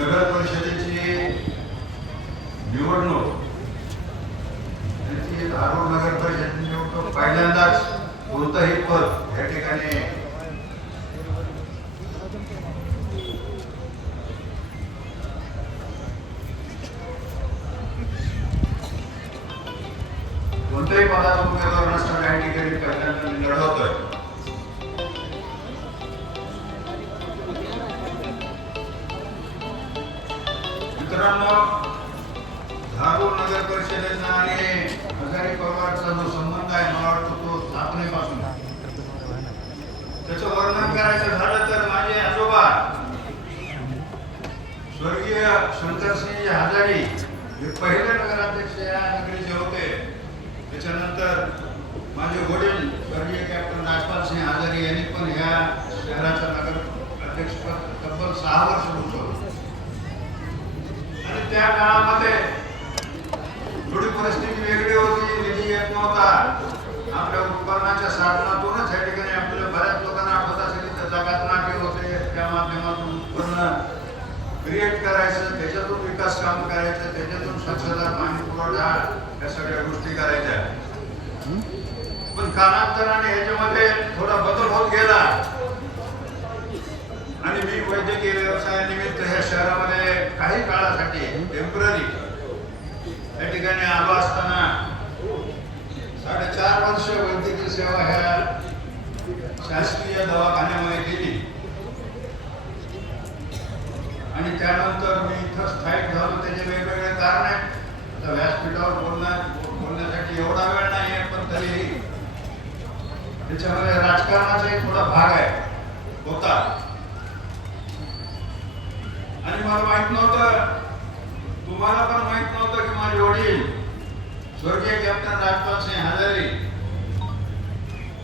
नगर परिषदेची निवडणूक आणि त्यानंतर मी इथं स्थायिक झालो. त्याचे वेगवेगळे कारण आहेत. आता व्यासपीठावर बोलण्या बोलण्यासाठी एवढा वेळ नाही आहे पण तरीही त्याच्यामध्ये राजकारणाचाही थोडा भाग आहे. होता. आणि मला माहीत नव्हतं तुम्हाला पण माहीत नव्हतं की माझे वडील स्वर्गीय कॅप्टन राजपाल सिंह हजारे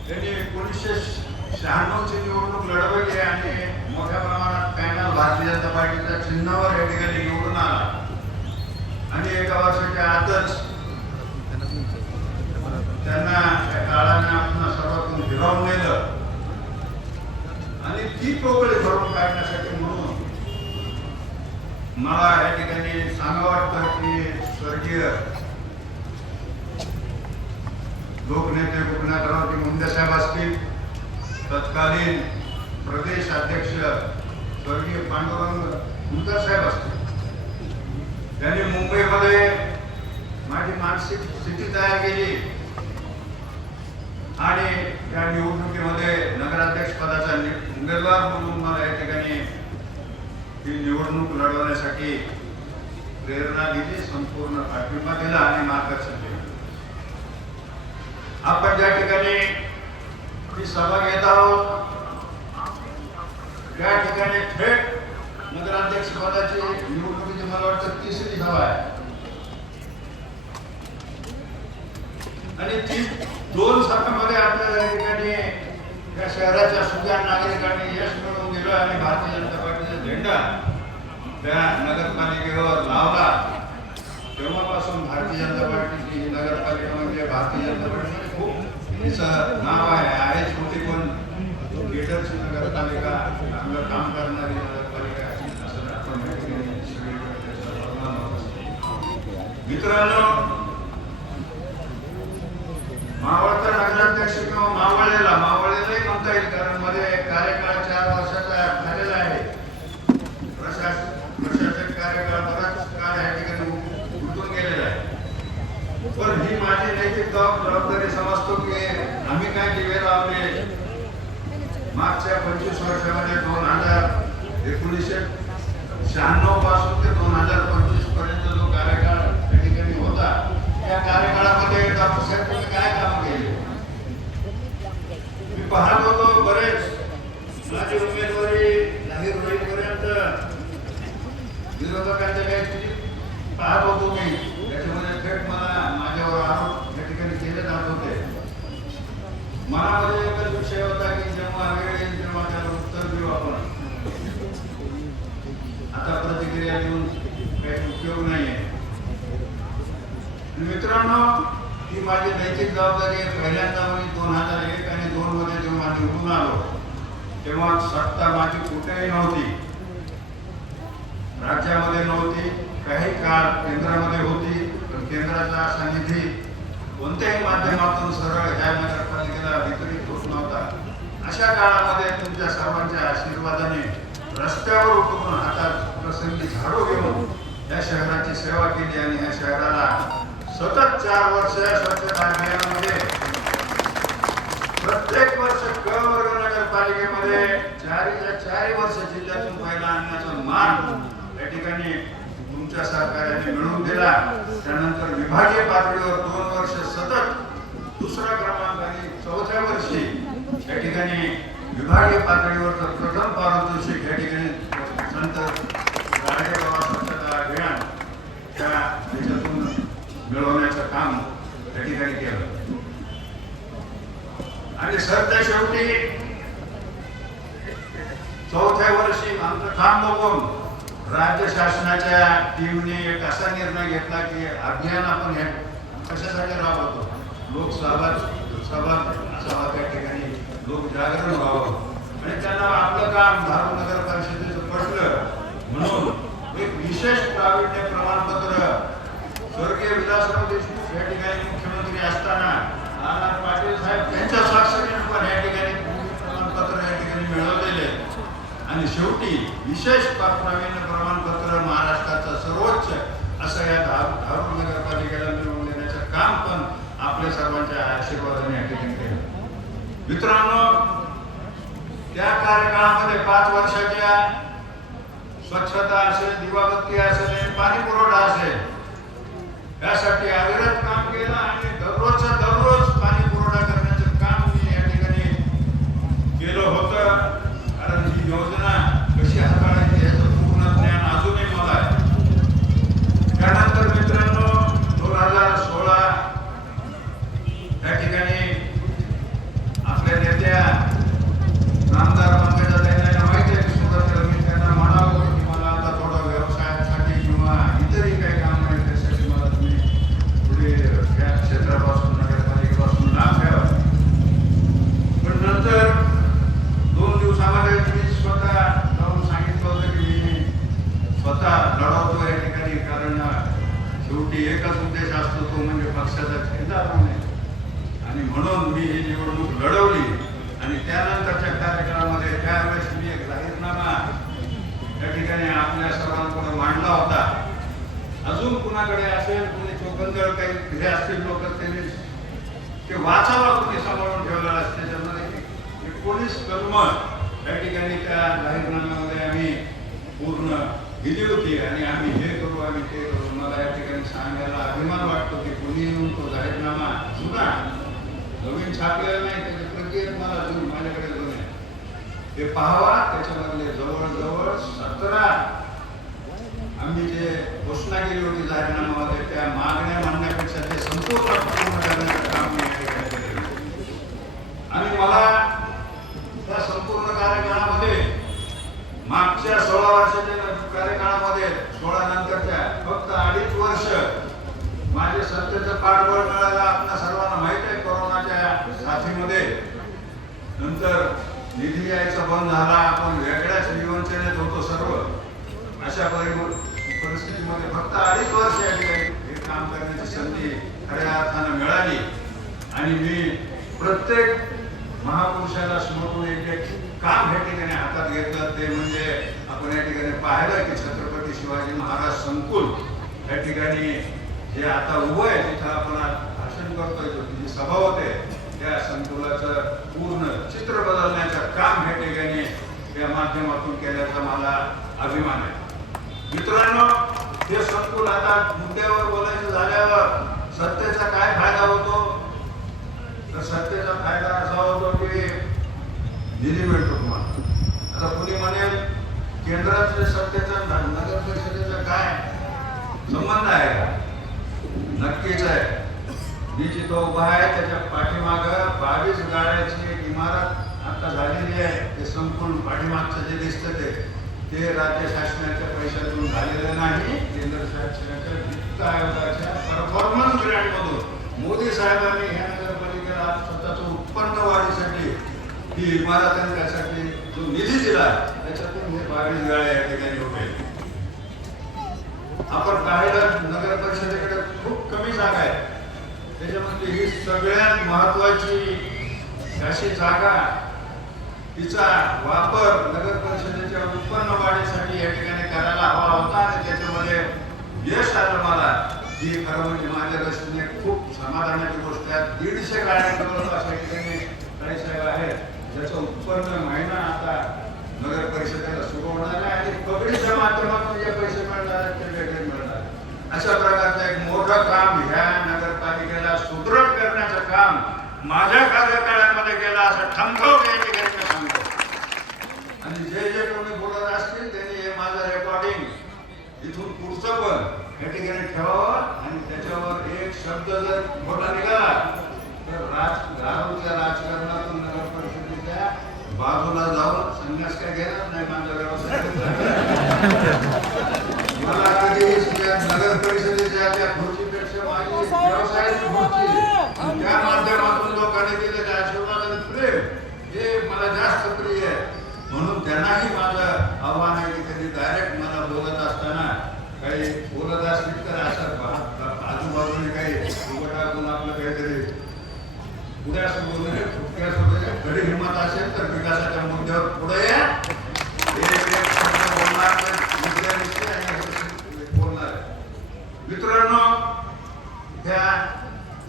यांनी एकोणीसशे शहाण्णवची निवडणूक लढवली आणि मोठ्या प्रमाणात पॅनल भारतीय जनता पार्टीच्या चिन्हावर या ठिकाणी निवडून आला. आणि एका वर्षाच्या आतच त्यांना त्या काळाने आपण सर्वातून हिरावून नेलं. आणि ती पोकळी भरून काढण्यासाठी म्हणून मला या ठिकाणी सांगा वाटतं की स्वर्गीय लोकनेते गोपीनाथरावजी मुंडे साहेब असतील. तत्कालीन प्रदेश अध्यक्ष स्वर्गीय पांडुरंग मुंदर साहेब असतील. त्यांनी मुंबईमध्ये माझी मानसिक स्थिती तयार केली. आणि त्या निवडणुकीमध्ये नगराध्यक्ष पदाचा उमेदवार म्हणून मला या ठिकाणी ही निवडणूक लढवण्यासाठी प्रेरणा दिली संपूर्ण पाठिंबा दिला आणि मार्गदर्शन केलं. आपण ज्या ठिकाणी ही सभा घेत आहोत या ठिकाणी थेट नगराध्यक्ष पदाची निवडणुकीची मला वाटतं तिसरी सभा आहे. आणि ती दोन सभामध्ये आपल्या या ठिकाणी या शहराच्या सुजाण नागरिकांनी यश मिळवून दिलं आणि भारतीय जनता पार्टीचा झेंडा त्या नगरपालिकेवर लावला. तेव्हापासून भारतीय जनता पार्टीची नगरपालिका म्हणजे भारतीय जनता पार्टी खूप तिचं नाव आहे आहे छोटी नगरपालिका चांगलं काम करणारी नगरपालिका असं आपण या मित्रांनो मावळचा नगराध्यक्ष किंवा मावळलेला मावळलेलाही म्हणता येईल कारण मध्ये कार्यकाळ चार वर्षाचा झालेला आहे प्रशासन प्रशासक कार्यकाळ बराच काळ या ठिकाणी उठून गेलेला आहे पण ही माझी नैतिक जबाब- जबाबदारी समजतो की आम्ही काय दिवे लावले मागच्या पंचवीस वर्षामध्ये दोन हजार एकोणीसशे शहाण्णवपासून ते दोन हजार पंचवीसपर्यंत जो कार्यकाळ या ठिकाणी होता त्या कार्यकाळामध्ये डॉक्टर साहेब तुम्ही काय काम केले मी पाहत होतो बरेच माझी उमेदवारी जाहीर होईपर्यंत विरोधकांच्या काही tweet पाहत होतो मी त्याच्यामध्ये थेट मला माझ्यावर आरोप या ठिकाणी केले जात होते मनामध्ये एकच विषय होता की जेव्हा वेळ येईल तेव्हा त्याला उत्तर देऊ आपण आता प्रतिक्रिया देऊन काही उपयोग नाही आहे मित्रांनो ही माझी नैतिक जबाबदारी आहे पहिल्यांदा मी दोन हजार एक आणि दोन मध्ये जेव्हा निवडून आलो तेव्हा सत्ता माझी कुठेही नव्हती. राज्यामध्ये नव्हती काही काळ केंद्रामध्ये होती पण केंद्राचा असा निधी कोणत्याही माध्यमातून सरळ ह्या नगरपालिकेला वितरित होत नव्हता. अशा काळामध्ये तुमच्या सर्वांच्या आशीर्वादाने रस्त्यावर उठून हातात प्रसंगी झाडू घेऊन या शहराची सेवा केली आणि या शहराला सतत चार वर्ष स्वच्छता अभियानामध्ये प्रत्येक वर्ष क चारीच्या चारही वर्ष जिल्ह्यातून पहिला आणण्याचा मान या ठिकाणी तुमच्या सहकार्याने मिळवून दिला. त्यानंतर विभागीय पातळीवर दोन वर्ष सतत दुसरा क्रमांक आणि चौथ्या वर्षी या ठिकाणी विभागीय पातळीवर तर प्रथम पारितोषिक या ठिकाणी संत गाडगेबाबा स्वच्छता अभियान त्या ह्याच्यातून मिळवण्याचं काम या ठिकाणी केलं. आणि सरच्या शेवटी चौथ्या वर्षी आमचं काम बघून राज्य शासनाच्या टीमने एक असा निर्णय घेतला की अभियान आपण हे कशासाठी राबवतो? लोकसहभाग सहभाग असावा त्या ठिकाणी लोक जागरण व्हावं. आणि त्यांना आपलं काम धारू नगर परिषदेचं पटलं म्हणून एक विशेष प्रावीण्य प्रमाणपत्र स्वर्गीय विलासराव देशमुख या ठिकाणी मुख्यमंत्री असताना नाना पाटील साहेब त्यांच्या स्वाक्षरीने पण या ठिकाणी प्रमाणपत्र या ठिकाणी मिळवलेले आणि शेवटी विशेष पा- प्रावीण्य प्रमाणपत्र महाराष्ट्राचं सर्वोच्च असं या धा- धारूर नगरपालिकेला मिळवून देण्याचं काम पण आपल्या सर्वांच्या आशीर्वादाने या ठिकाणी केलं. मित्रांनो त्या कार्यकाळामध्ये पाच वर्षाच्या स्वच्छता असेल दिवाबत्ती असेल पाणी पुरवठा असेल यासाठी अविरत काम केलं आणि दररोजच्या दररोज पाणी पुरवठा करण्याचं काम मी या ठिकाणी केलं होतं कारण ही योजना कशी हाताळायची याचं पूर्ण ज्ञान अजूनही मला आहे त्यानंतर मित्रांनो दोन हजार सोळा या ठिकाणी आपल्या नेत्या नामदार पंकजा त्यांना माहिती आहे की सुरुवातीला मी त्यांना म्हणालो की मला आता थोडं व्यवसायासाठी किंवा इतरही काही काम आहे त्यासाठी मला तुम्ही पुढे या क्षेत्रापासून नगरपालिकेपासून लांब ठेवा पण नंतर दोन दिवसामध्ये मी स्वतः जाऊन सांगितलं होतं की मी स्वतः लढवतो या ठिकाणी कारण शेवटी एकच उद्देश असतो तो म्हणजे पक्षाचा झेंडा होणे आणि म्हणून मी ही निवडणूक लढवली आणि त्यानंतरच्या कार्यक्रमामध्ये त्यावेळेस मी एक जाहीरनामा या ठिकाणी आपल्या सर्वांपुढे मांडला होता अजून कुणाकडे असेल कुणी चोखंदळ काही हे असतील लोक त्यांनी ते वाचावा कोणी सांभाळून ठेवलेलं असते. त्यांना एकोणीस कलम त्या ठिकाणी त्या जाहीरनाम्यामध्ये आम्ही पूर्ण दिली होती आणि आम्ही हे करू आम्ही ते करू. मला या ठिकाणी सांगायला अभिमान वाटतो की कोणी येऊन तो जाहीरनामा जुना नवीन छापलेला नाही त्याची प्रति मला जुन माझ्याकडे जुने ते पाहावा त्याच्यामधले जवळजवळ सतरा आम्ही जे घोषणा केली होती जाहीरनाम्यामध्ये त्या मागण्या मांडण्यापेक्षा ते संपूर्ण पूर्ण करण्याचं काम आणि मला त्या संपूर्ण कार्यकाळामध्ये मागच्या सोळा वर्षाच्या कार्यकाळामध्ये सोळा नंतरच्या फक्त अडीच वर्ष माझे सत्तेचं पाठबळ मिळालं. आपल्या सर्वांना माहीत आहे कोरोनाच्या साथीमध्ये. नंतर निधी यायचा बंद झाला. आपण वेगळ्याच विवंचनेत होतो सर्व. अशा परि- परिस्थितीमध्ये फक्त अडीच वर्ष या ठिकाणी हे काम करण्याची संधी खऱ्या अर्थानं मिळाली. आणि मी प्रत्येक महापुरुषाला समोरून एक एक काम या ठिकाणी हातात घेतलं. ते म्हणजे आपण या ठिकाणी पाहिलं की छत्रपती शिवाजी महाराज संकुल या ठिकाणी जे आता उभं आहे तिथं आपण भाषण करतोय जी सभा होते त्या संकुलाचं पूर्ण चित्र बदलण्याचं काम या ठिकाणी या माध्यमातून केल्याचा मला अभिमान आहे. मित्रांनो हे संकुल आता मुद्द्यावर बोलायचं झाल्यावर सत्तेचा काय फायदा होतो? तर सत्तेचा फायदा असा होतो की निधी मिळतो तुम्हाला. आता कुणी म्हणेल केंद्राच्या सत्तेचा नगर परिषदेचा काय संबंध आहे का? नक्कीच आहे. मी जिथं उभा आहे त्याच्या पाठीमाग बावीस गाड्याची एक इमारत आता झालेली आहे. ते संपूर्ण पाठीमागचं जे दिसतं ते. ते राज्य शासनाच्या पैशातून झालेलं नाही. केंद्र शासनाच्या वित्त आयोगाच्या परफॉर्मन्स ग्रँटमधून मोदी साहेबांनी ह्या नगरपालिकेला स्वतःचं उत्पन्न वाढीसाठी ही इमारत आणि त्यासाठी जो निधी दिला त्याच्यातून हे बावीस गाड्या या ठिकाणी उभे आपण पाहिलं नगर परिषदेकडे खूप कमी जागा आहे त्याच्यामध्ये ही सगळ्यात महत्वाची अशी जागा तिचा वापर नगर परिषदेच्या उत्पन्न वाढीसाठी या ठिकाणी करायला हवा होता आणि त्याच्यामध्ये यश आलं मला. ही खरं म्हणजे माझ्या दृष्टीने खूप समाधानाची गोष्ट आहे. दीडशे गाड्या जवळपास ठिकाणी काही साहेब आहेत. ज्याचं उत्पन्न महिना आता नगर परिषदेला सुरू होणार आहे आणि पगडीच्या माध्यमातून जे पैसे मिळणार आहेत ते वेगळे मिळणार अशा प्रकारचं एक मोठं काम ह्या नगरपालिकेला सुदृढ करण्याचं काम माझ्या कार्यकाळामध्ये केलं असं ठणकावून या ठिकाणी मी सांगतो आणि जे जे कोणी बोलत असतील त्यांनी हे माझं रेकॉर्डिंग इथून पुढचं पण या ठिकाणी ठेवावं आणि त्याच्यावर एक शब्द जर मोठा निघाला तर राज राहुलच्या राजकारणातून नगर परिषदेच्या बाजूला जाऊन संन्यास काय घेणार नाही माझा व्यवसाय मला कधी नगर परिषदेच्या त्या खुर्चीपेक्षा माझी व्यवसायाची खुर्ची आणि त्या माध्यमातून लोकांनी दिलेले आशीर्वाद आणि प्रेम हे मला जास्त प्रिय आहे. म्हणून त्यांनाही माझं आव्हान आहे की त्यांनी डायरेक्ट मला असताना काही बोलत असतील तर असं बा- आजूबाजूने काही उभं टाकून आपलं काहीतरी पुढे असं बोलू नये फुटके असं बोलू नये. खरी हिंमत असेल तर विकासाच्या मुद्द्यावर पुढे या एक एक शब्द बोलणार तर मुद्दे निश्चय आणि असं बोलणार आहे. मित्रांनो ह्या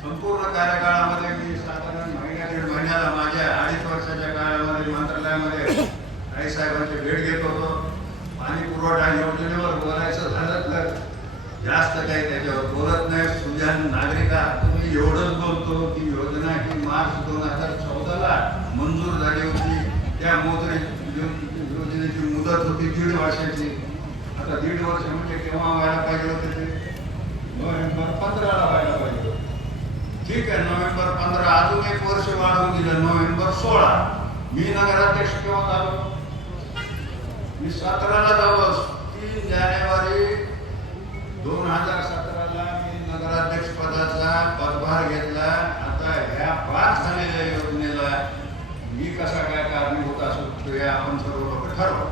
संपूर्ण कार्यकाळामध्ये मी साधारण महिन्या दीड महिन्याला माझ्या अडीच वर्षाच्या काळामध्ये मंत्रालयामध्ये आई साहेबांची भेट घेत होतो पाणी पुरवठा योजनेवर बोलायचं झालं तर जास्त काही त्याच्यावर बोलत नाही सुजान नागरिका तुम्ही एवढंच बोलतो की योजना ही मार्च दोन हजार चौदाला मंजूर झाली होती त्या मोदरी यो- योजनेची मुदत होती दीड वर्षाची आता दीड वर्ष म्हणजे केव्हा व्हायला पाहिजे होते ते नोव्हेंबर पंधराला व्हायला पाहिजे होते ठीक आहे नोव्हेंबर पंधरा अजून एक वर्ष वाढवून दिलं नोव्हेंबर सोळा मी नगराध्यक्ष केव्हा झालो मी सतराला झालो तीन जानेवारी दोन हजार सतराला मी नगराध्यक्ष पदाचा पदभार घेतला. आता ह्या पाच झालेल्या योजनेला मी कसा काय कारणीभूत असतो हे आपण सर्व लोक ठरवा.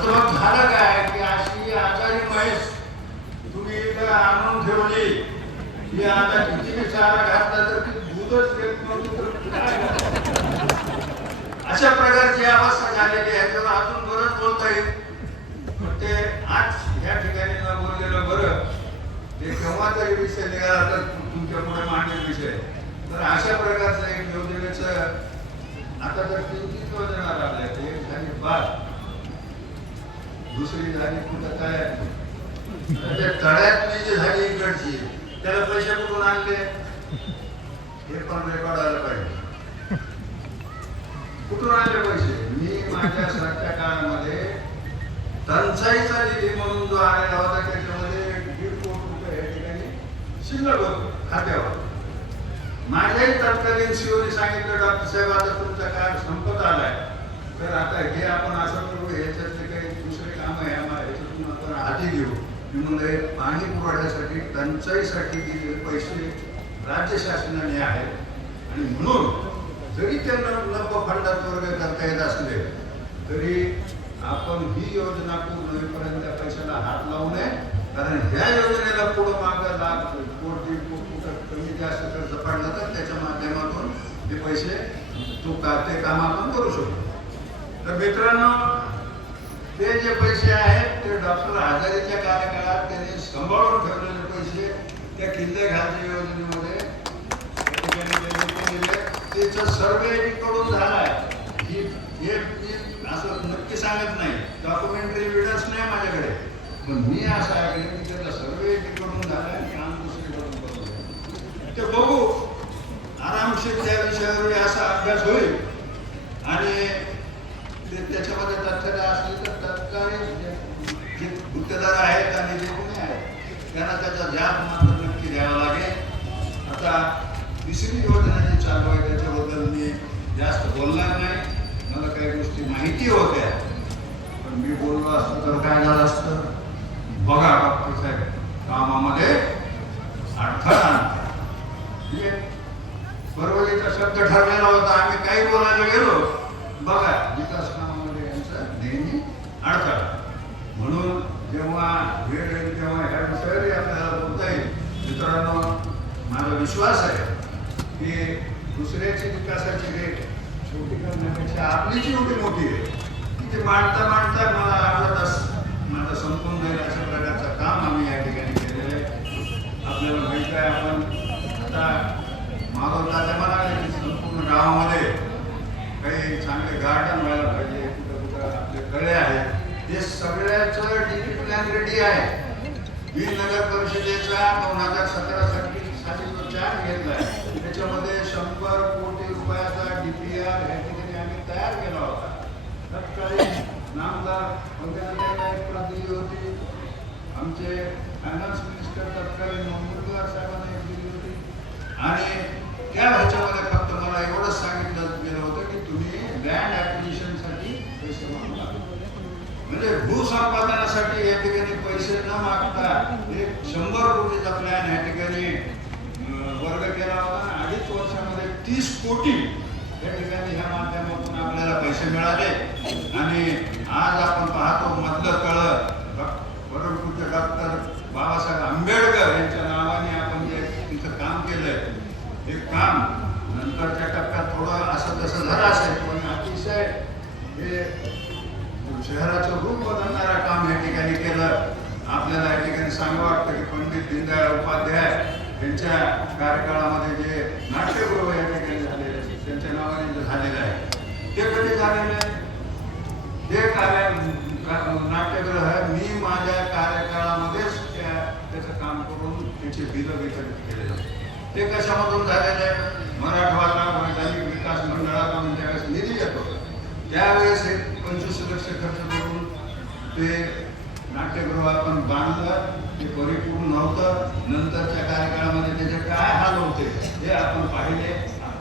मग झालं काय की अशी आजारी महेश तुम्ही इथं आणून ठेवली. ही आता किती विचार घातला तर ती दूधच घेत नव्हती तर काय? अशा प्रकारची अवस्था झालेली आहे. त्याला अजून बरंच बोलता येईल. पण ते आज या ठिकाणी न बोललेलं बरं. ते केव्हा तरी विषय निघाला तर तुमच्यापुढे मांडेल विषय. तर अशा प्रकारचं एक योजनेचं आता तर तीन तीन योजना लागल्या. एक झाली बाद दुसरी झाली कुठं काय? म्हणजे त्या तळ्यातली जी झाली इकडची. त्याला पैसे कुठून आणले? हे पण रेकॉर्ड आलं पाहिजे. कुठून आले पैसे? मी माझ्या सरच्या काळामध्ये टंचाईचा निधी म्हणून जो आलेला होता त्याच्यामध्ये दीड कोटी रुपये या ठिकाणी शिल्लक होतो खात्यावर. माझ्याही तत्कालीन सीओने सांगितलं डॉक्टर साहेब आता तुमचा काळ संपत आलाय. तर आता हे आपण असं करू ह्याच्यातले काही दुसरे काम आहे आम्हाला ह्याच्यातून आपण हाती घेऊ. मी म्हणलं हे पाणी पुरवठ्यासाठी टंचाईसाठी दिलेले पैसे राज्य शासनाने आहेत. आणि म्हणून जरी त्यांना नफ फंडात वर्ग करता येत असले तरी आपण ही योजना पूर्ण होईपर्यंत त्या पैशाला हात लावू नये. कारण ह्या योजनेला पुढं मागं लाभ कोटी कुठं कमी जास्त खर्च पडला तर त्याच्या माध्यमातून ते पैसे तो का ते काम आपण करू शकतो. तर मित्रांनो ते जे पैसे आहेत ते डॉक्टर आजारीच्या कार्यकाळात त्यांनी सांभाळून ठेवलेले पैसे त्या किल्ले घालच्या योजनेमध्ये त्या ठिकाणी त्यांनी केलेले त्याचा सर्वे कडून झालाय. ही हे मी असं नक्की सांगत नाही. डॉक्युमेंटरी एव्हिडन्स नाही माझ्याकडे. पण मी असं ऐकलं की त्याचा सर्वे कडून झालाय आणि काम दुसरीकडून ते बघू. आरामशीर त्या विषयावर असा अभ्यास होईल. आणि ते त्याच्यामध्ये तथ्यता असली तर तत्कालीन जे गुत्तेदार आहेत आणि जे कोणी आहेत त्यांना त्याचा जाब मात्र नक्की द्यावा लागेल. आता तिसरी योजना जी चालू आहे जास्त बोलणार नाही. मला काही गोष्टी माहिती होत्या. पण मी बोललो असतो तर काय झालं असतं? बघा डॉक्टर साहेब कामामध्ये अडथळा ठीक आहे म्हणजे शब्द ठरलेला होता. आम्ही काही बोलायला गेलो. बघा विकास कामामध्ये यांचा नेहमी अडथळा. म्हणून जेव्हा वेळ येईल तेव्हा ह्या विषयावरही आपल्याला बोलता येईल. मित्रांनो माझा विश्वास आहे की दुसऱ्याची विकासाची रेट छोटी करण्यापेक्षा आपलीच मोठी आहे. की ते मांडता मांडता मला अर्धा तास माझा संपून जाईल अशा प्रकारचं काम आम्ही या ठिकाणी केलेलं आहे. आपल्याला माहीत आहे आपण आता मागवता ते म्हणाले संपूर्ण गावामध्ये काही चांगले गार्डन व्हायला पाहिजे कुठं कुठं आपले कळे आहेत ते सगळ्याचं डी प्लॅन रेडी आहे. मी नगर परिषदेचा दोन हजार सतरा साठी साठी जो घेतला आहे. त्याच्यामध्ये शंभर कोटी रुपयाचा डीपीआर या ठिकाणी आम्ही तयार केला होता तत्कालीन नामदार वगैरे प्रत दिली होती. आमचे फायनान्स मिनिस्टर तत्कालीन मुनगंटीवार साहेबांनी दिली होती. आणि त्या ह्याच्यामध्ये फक्त मला एवढंच सांगितलं गेलं होतं की तुम्ही लँड ॲक्विजिशनसाठी पैसे मागू म्हणजे भूसंपादनासाठी या ठिकाणी पैसे न मागता एक शंभर कोटीचा प्लॅन या ठिकाणी वर्ग केला होता. अडीच वर्षामध्ये तीस कोटी या ठिकाणी ह्या माध्यमातून आपल्याला पैसे मिळाले. आणि आज आपण पाहतो मधलं परमपूज्य डॉक्टर बाबासाहेब आंबेडकर यांच्या नावाने आपण जे तिथं काम केलंय. हे काम नंतरच्या टप्प्यात थोडं असं तसं झालं. असेल पण अतिशय हे शहराचं रूप बदलणारं काम या ठिकाणी केलं. आपल्याला या ठिकाणी सांगा वाटतं की पंडित दीनदयाळ उपाध्याय यांच्या कार्यकाळामध्ये जे नाट्यगृह या ठिकाणी त्यांच्या नावाने झालेलं आहे. ते कधी झालेलं आहे? ते कार्य नाट्यग्रह मी माझ्या कार्यकाळामध्येच त्या त्याचं काम करून त्याचे बिल वितरित केलेलं ते कशामधून झालेलं आहे? मराठवाडा वैधानिक विकास मंडळाला ज्यावेळेस म्हणजे निधी येतो. त्यावेळेस एक पंचवीस लक्ष खर्च करून ते नाट्यगृह आपण बांधलं ते परिपूर्ण नव्हतं. नंतरच्या कार्यकाळामध्ये त्याचे काय हाल होते हे आपण पाहिले.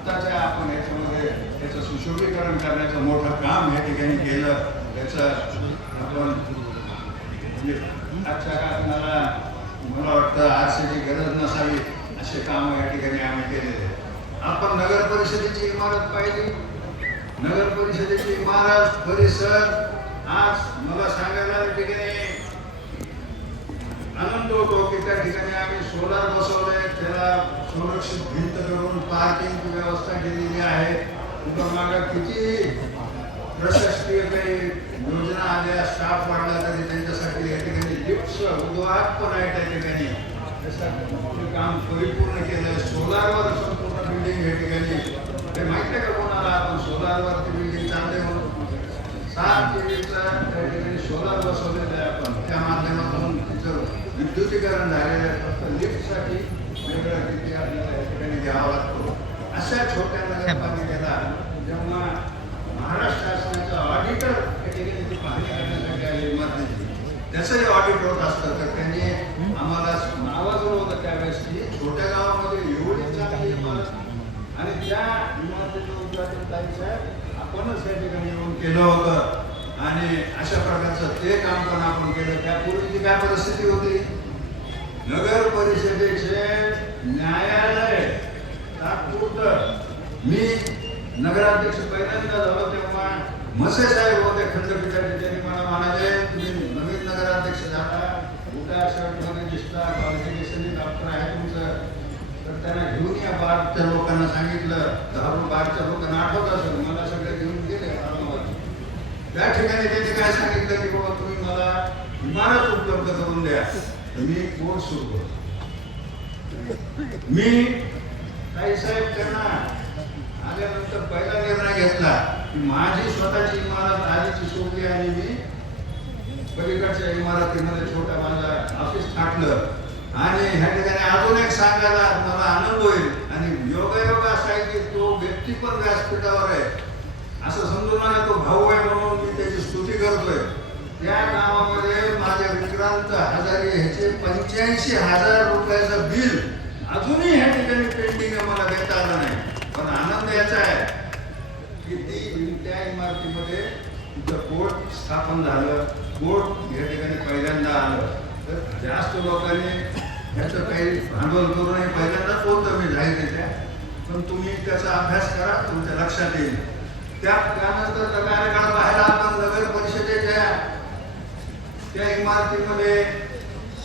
आत्ताच्या आपण याच्यामध्ये त्याचं सुशोभीकरण करण्याचं मोठं काम या ठिकाणी केलं. त्याचं आपण म्हणजे आजच्या काळात मला मला वाटतं आरसीची गरज नसावी असे काम या ठिकाणी आम्ही केलेले आपण नगर परिषदेची इमारत पाहिली. नगर परिषदेची इमारत परिसर आज मला सांगायला ठिकाणी आनंद होतो की त्या ठिकाणी आम्ही सोलार बसवले त्याला संरक्षित भिंत करून पार्किंग व्यवस्था केलेली आहे. तिथं मागं किती प्रशासकीय काही योजना आल्या स्टाफ वाढला तरी त्यांच्यासाठी या ठिकाणी लिफ्ट उद्वाहक पण आहे त्या ठिकाणी. काम परिपूर्ण केलं सोलारवर संपूर्ण बिल्डिंग या ठिकाणी. ते माहिती आहे का कोणाला? आपण सोलारवरती बिल्डिंग चालले म्हणून. सात केवीचा त्या ठिकाणी सोलार बसवलेलं आहे आपण. त्या माध्यमातून तिचं विद्युतीकरण झालेलं आहे. फक्त लिफ्टसाठी वेगळा किती आपल्याला या ठिकाणी घ्यावा लागतो अशा छोट्या नगरपालिकेला जेव्हा महाराष्ट्र शासनाचा ऑडिटर या ठिकाणी ती पाहणी करण्यासाठी आले इमारतीची त्याचंही ऑडिट होत असतं तर त्यांनी आम्हाला नावाजवळ होतं त्यावेळेस की छोट्या गावामध्ये एवढी चांगली इमारत आणि त्या इमारतीचं उद्घाटन ताई साहेब आपणच या ठिकाणी येऊन केलं होतं आणि अशा प्रकारचं ते काम पण आपण केलं त्यापूर्वीची काय परिस्थिती होती नगर परिषदेचे न्यायालय तात्पुरतं. मी नगराध्यक्ष पहिल्यांदा झालो तेव्हा मसे साहेब होते खंडपीठाने त्यांनी मला म्हणाले तुम्ही नवीन नगराध्यक्ष झाला. उठा शर्टमध्ये दिसता. क्वालिफिकेशन डॉक्टर आहे तुमचं. तर त्यांना घेऊन या बारच्या लोकांना सांगितलं. दहा बारच्या लोकांना आठवत असेल. मला सगळे घेऊन गेले त्या ठिकाणी त्यांनी काय सांगितलं की बाबा तुम्ही मला इमारत उपलब्ध करून द्या. मी मी कोर्ट सुरू करतो मी काही साहेब त्यांना आल्यानंतर पहिला निर्णय घेतला की माझी स्वतःची इमारत आधीची सोडली आणि मी. पलीकडच्या इमारतीमध्ये छोटा माझा ऑफिस टाकलं आणि ह्या ठिकाणी अजून एक सांगायला मला आनंद होईल. आणि योगायोग असा आहे की तो व्यक्ती पण व्यासपीठावर आहे. असं समजून मला तो भाऊ आहे म्हणून मी त्याची स्तुती करतोय. त्या गावामध्ये माझ्या विक्रांत हजारे ह्याचे पंच्याऐंशी हजार रुपयाचं बिल अजूनही ह्या ठिकाणी पेंडिंग आहे मला देता आलं नाही. पण आनंद याचा आहे की ती त्या इमारतीमध्ये तुमचं कोर्ट स्थापन झालं कोर्ट या ठिकाणी पहिल्यांदा आलं. तर जास्त लोकांनी ह्याचं काही भांडवल करू नये पहिल्यांदाच बोलतो मी जाहीर पण तुम्ही त्याचा अभ्यास करा तुमच्या लक्षात येईल. त्या त्यानंतर कार्यकाळ पाहायला आपण नगर परिषदेच्या त्या इमारतीमध्ये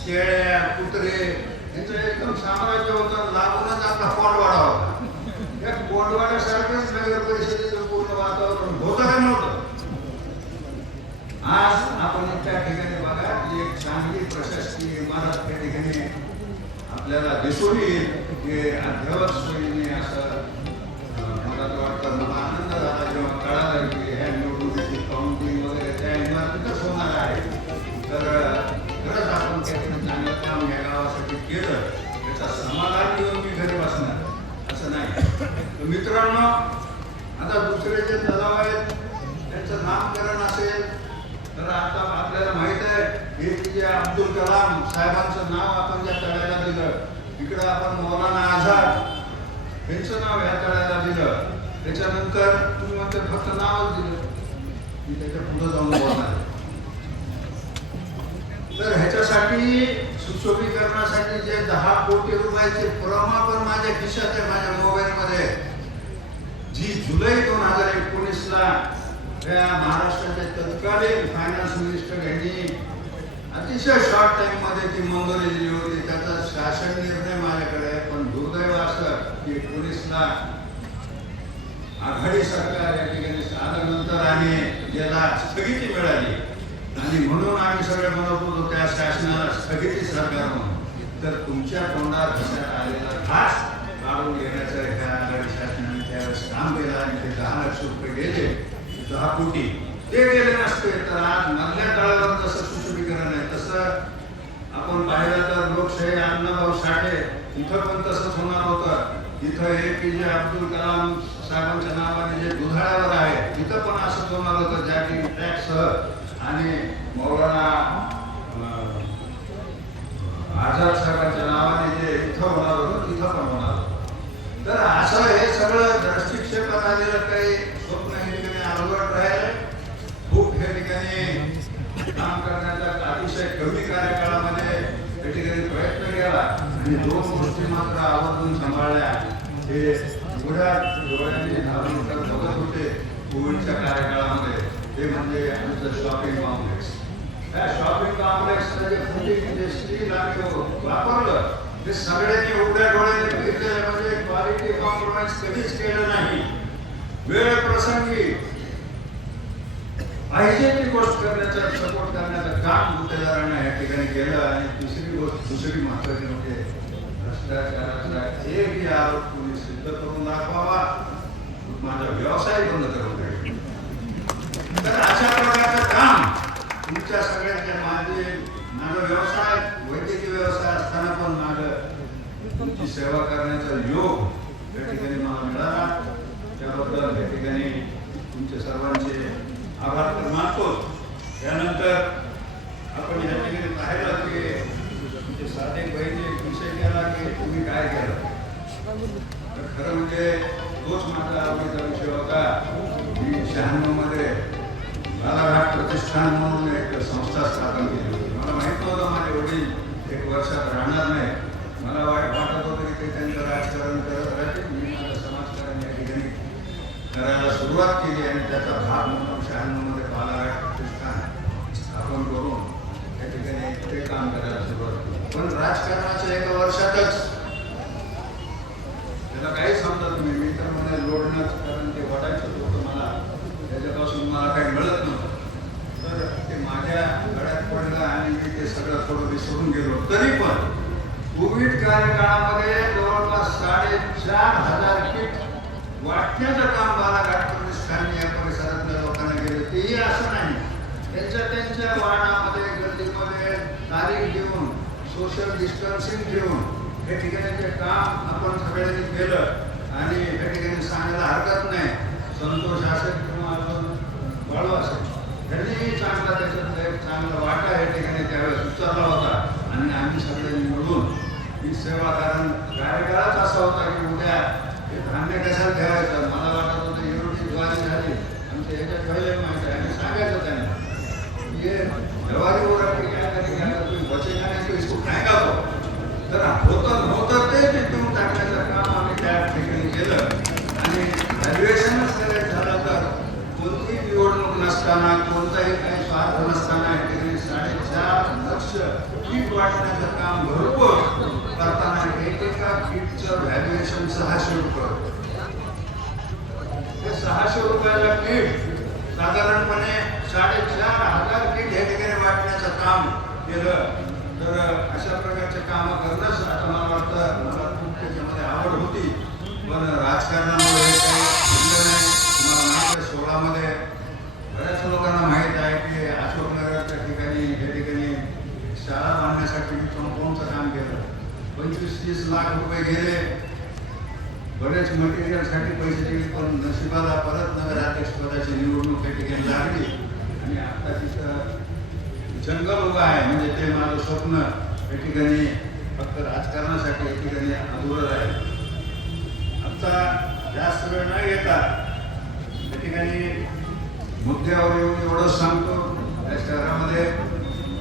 शेळ्या कुत्रे यांचं एकदम साम्राज्य होतं. लागूनच आपला कोंडवाडा होता. त्या कोंडवाड्यासारखंच नगर परिषदेचं पूर्ण वातावरण होतं. नव्हतं आज आपण त्या ठिकाणी बघा एक चांगली प्रशासकीय इमारत त्या ठिकाणी आपल्याला दिसून येईल. की अध्यावत सोयीने असं मला वाटतं मला आनंद झाला जेव्हा कळालं असं नाही. मित्रांनो आता दुसरे जे तलाव आहेत त्यांचं नामकरण असेल तर आता आपल्याला माहीत आहे हे जे अब्दुल कलाम साहेबांचं नाव आपण ज्या तळ्याला दिलं इकडं आपण मौलाना आझाद यांचं नाव या तळ्याला दिलं. त्याच्यानंतर तुम्ही म्हणते फक्त नावच दिलं. मी त्याच्या पुढे जाऊन बोलणार तर ह्याच्यासाठी सुशोभीकरणासाठी जे दहा कोटी रुपयाचे पण माझ्या खिशात आहे माझ्या मोबाईलमध्ये. जी जुलै दोन हजार एकोणीसला या महाराष्ट्राचे तत्कालीन फायनान्स मिनिस्टर यांनी अतिशय शॉर्ट टाइममध्ये ती मंजुरी दिली होती. त्याचा शासन निर्णय माझ्याकडे आहे पण दुर्दैव असं की एकोणीसला आघाडी सरकार या ठिकाणी आल्यानंतर आणि याला स्थगिती मिळाली. आणि म्हणून आम्ही सगळे म्हणत होतो त्या शासनाला स्थगिती सरकार म्हणून तर तुमच्या तोंडात घशात आलेला घास काढून घेण्याचं ह्या आघाडी शासनाने त्यावेळेस काम केलं आणि ते दहा लक्ष रुपये गेले दहा कोटी. ते गेले नसते तर आज मधल्या काळावर जसं सुशोभीकरण आहे तसं आपण पाहिलं तर लोकशाही अण्णाभाऊ साठे इथं पण तसंच होणार होतं. इथं हे पी जे अब्दुल कलाम साहेबांच्या नावाने जे दुधाळ्यावर आहे तिथं पण असंच होणार होतं जॅकिंग टॅक्स आणि मौलाना आझाद साहेबांच्या नावाने जे इथं होणार होतं तिथं पण होणार होतं. तर असं हे सगळं दृष्टिक्षेपात आलेलं काही स्वप्न हे ठिकाणी अलगट राहिलं खूप हे ठिकाणी काम करण्याचा अतिशय कमी कार्यकाळामध्ये या ठिकाणी प्रयत्न केला आणि दोन गोष्टी मात्र आवर्जून सांभाळल्या. हे एवढ्या डोळ्यांनी धारण करत बघत होते कोविडच्या कार्यकाळामध्ये. ते म्हणजे आमचं शॉपिंग कॉम्प्लेक्स त्या शॉपिंग कॉम्प्लेक्सचं जे फुटिंग जे स्टील आम्ही वापरलं. ते सगळ्यांनी उघड्या डोळ्याने बघितलं. म्हणजे क्वालिटी कॉम्प्रोमाइज कधीच केलं नाही. वेळ प्रसंगी पाहिजे ती गोष्ट करण्याचं सपोर्ट करण्याचं काम गुत्तेदारांना या ठिकाणी केलं. आणि दुसरी गोष्ट दुसरी महत्वाची म्हणजे भ्रष्टाचाराचा एकही आरोप कोणी सिद्ध करून दाखवावा. माझा व्यवसाय बंद करून तर अशा प्रकारचं काम तुमच्या सगळ्यांच्या माझे माझा व्यवसाय वैद्यकीय व्यवसाय असताना पण माझं तुमची सेवा करण्याचा योग या ठिकाणी मला मिळाला. त्याबद्दल या ठिकाणी तुमचे सर्वांचे आभार तर मानतो त्यानंतर आपण या ठिकाणी पाहिलं की तुमचे साधे बहिणी विषय केला की तुम्ही काय केलं? तर खरं म्हणजे तोच माझा आवडीचा विषय होता. मी शहाण्णवमध्ये बालाघाट प्रतिष्ठान म्हणून एक संस्था स्थापन केली. होती मला माहीत नव्हतं माझे वडील एक वर्षात राहणार नाही मला वाईट वाटत होतं की ते त्यांचं राजकारण करत राहतील. मी माझं समाजकारण या ठिकाणी करायला सुरुवात केली आणि त्याचा भाग म्हणून शहाण्णवमध्ये बालाघाट प्रतिष्ठान स्थापन करून त्या ठिकाणी ते काम करायला सुरुवात केली. पण राजकारणाच्या एका वर्षातच त्याला काही समजत नाही. मी तर मला लोडणंच कारण ते वाटायचं होतं मला. त्याच्यापासून मला काही त्या गळ्यात पडलं आणि मी ते सगळं थोडं विसरून गेलो. तरी पण कोविड कार्यकाळामध्ये जवळपास साडेचार हजार किट वाटण्याचं काम बालाघाट प्रतिष्ठानने या परिसरातल्या लोकांना केलं. तेही असं नाही. त्यांच्या त्यांच्या वाहनामध्ये गर्दीमध्ये तारीख देऊन सोशल डिस्टन्सिंग ठेवून हे ठिकाणी ते काम आपण सगळ्यांनी केलं आणि या ठिकाणी सांगायला हरकत नाही संतोष असेल किंवा अजून बाळू असेल त्यांनीही चांगला त्याच्यात आम्हाला वाटा या ठिकाणी त्यावेळेस उचलला होता. आणि आम्ही सगळ्यांनी मिळून ही सेवा कारण कार्यकाळच असा होता की उद्या हे धान्य कशाला ठेवायचं? मला वाटत होतं एवढी ज्वारी झाली. आमच्या याच्यात पहिले माहिती आहे आणि सांगायचं त्यांना. ये जवारी हो काय है क्या तुम्ही अगर कोई इसू काय तो तर होतं नव्हतं ते पिटून टाकण्याचं काम आम्ही त्या ठिकाणी केलं. आणि अधिवेशनच करायचं झालं तर कोणतीही निवडणूक नसताना कोणताही काही स्वार्थ नसताना किट वाटण्याचं काम भरपूर करताना एकेका किटचं व्हॅल्युएशन सहाशे रुपये ते सहाशे रुपयाला किट साधारणपणे साडेचार हजार किट हे ठिकाणी वाटण्याचं काम केलं. तर अशा प्रकारचे कामं करणंच आता मला वाटतं मला खूप त्याच्यामध्ये आवड होती. पण राजकारणामुळे काही घडलं नाही. तुम्हाला माहिती आहे सोळामध्ये बऱ्याच लोकांना माहीत आहे की अशोकनगरच्या ठिकाणी या ठिकाणी शाळा बांधण्यासाठी मी कंपाऊंडचं काम केलं पंचवीस तीस लाख रुपये गेले. बरेच मटेरियलसाठी पैसे दिले पण नशिबाला परत नगराध्यक्षपदाची निवडणूक या ठिकाणी लागली. आणि आता तिथं जंगल उभं आहे म्हणजे ते माझं स्वप्न. या ठिकाणी फक्त राजकारणासाठी या ठिकाणी अधुरं आहे आता जास्त वेळ न घेता या ठिकाणी मुद्द्यावर येऊन एवढंच सांगतो. या शहरामध्ये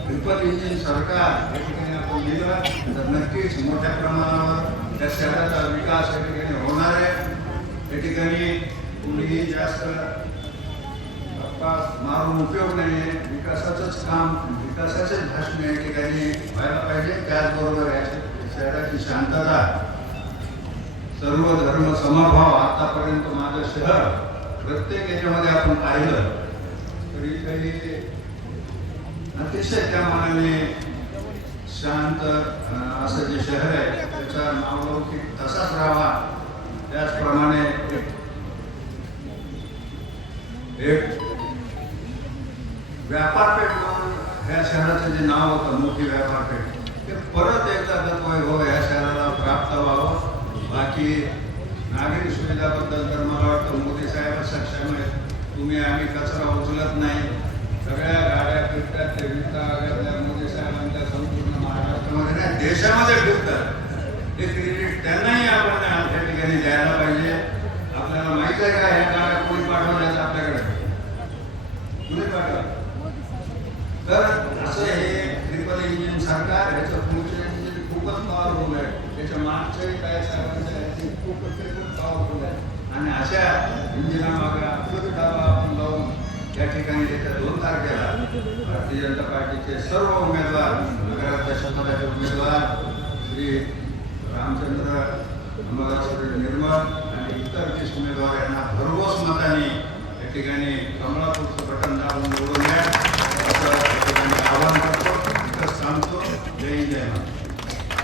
ट्रिपल इंजिन सरकार या ठिकाणी दिलं तर नक्कीच मोठ्या प्रमाणावर त्या शहराचा विकास या ठिकाणी होणार आहे. या ठिकाणी कुणीही जास्त मारून उपयोग नाही आहे विकासाचंच काम विकासाचेच भाषण या ठिकाणी व्हायला पाहिजे. त्याचबरोबर या शहराची शांतता सर्व धर्म समभाव आतापर्यंत माझं शहर प्रत्येक याच्यामध्ये आपण पाहिलं. तरी काही अतिशय त्या मनाने शांत असं जे शहर आहे त्याचा नावलौकिक तसाच राहावा. त्याचप्रमाणे एक- व्यापारपेठ म्हणून ह्या शहराचं जे नाव होतं मोठी व्यापारपेठ ते परत एकदा गतवैभव हो, ह्या शहराला प्राप्त व्हावं. बाकी नागरी सुविधाबद्दल तर मला वाटतं मोदी साहेब सक्षम आहेत तुम्ही आम्ही कचरा उचलत नाही. सगळ्या गाड्या फिरत्या ते विकता वगैरे मोदी साहेबांच्या संपूर्ण महाराष्ट्रामध्ये देशामध्ये ठेवतात ते क्रेडिट त्यांनाही आपण त्या ठिकाणी द्यायला पाहिजे. आपल्याला माहीत आहे का ह्या काळात कोणी पाठवण्याचं आपल्याकडे? कुणी पाठवा तर असं हे ट्रिपल इंजिन सरकार ह्याचं पुढचं इंजिन खूपच पॉवरफुल आहे. त्याच्या मागचंही काय सरकारचं आहे ते खूपच खूप पॉवरफुल आहे. आणि अशा इंजिनामागे आपलं डावा आपण लावून या ठिकाणी येत्या दोन तारखेला भारतीय जनता पार्टीचे सर्व उमेदवार नगराध्यक्ष पदाचे उमेदवार श्री रामचंद्र अंबादासरे निर्मळ आणि इतर वीस उमेदवार यांना भरघोस मताने या ठिकाणी कमलापूरचं बटन दाबून निवडून द्या. ठिकाणी आवाहन करतो जय जय